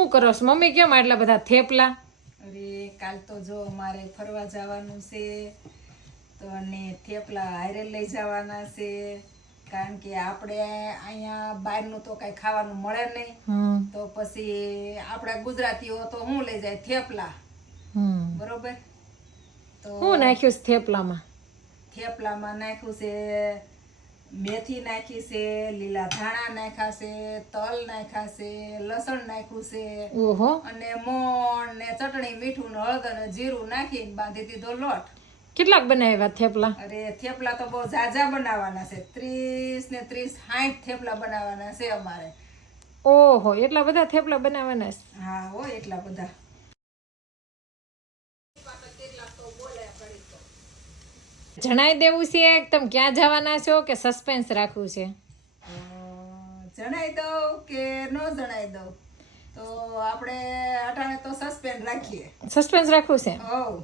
શું કરો છો મમ્મી? કેમ આટલા બધા થેપલા? અરે કાલ તો જો મારે ફરવા જવાનું છે તો અને થેપલા હારે લઈ જવાના છે કારણ કે આપણે અહીંયા બહારનું તો કાંઈ ખાવાનું મળે નહીં તો પછી આપણા ગુજરાતીઓ તો શું લઈ જાય? થેપલા. બરોબર. તો શું નાખ્યું છે થેપલામાં? થેપલામાં નાખ્યું છે મેથી નાખી છે, લીલા ધાણા નાખ્યા છે, તલ નાખ્યા છે, લસણ નાખ્યું છે ઓહો, અને મોણ ને ચટણી, મીઠું ને હળદર ને જીરું નાખીને બાંધી દીધો લોટ. કેટલાક બનાવ્યા થેપલા? અરે થેપલા તો બહુ ઝાઝા બનાવવાના છે, 30 ને 30 60 થેપલા બનાવવાના છે અમારે. ઓહો, એટલા બધા થેપલા બનાવવાના છે? હા હોય એટલા બધા. જણાઈ દેવું છે કે તમે ક્યાં જવાના છો કે સસ્પેન્સ રાખવું છે? જણાઈ દઉં કે ન જણાઈ દઉં? તો આપણે અટાણે તો સસ્પેન્સ રાખીએ. સસ્પેન્સ રાખવું છે? હવ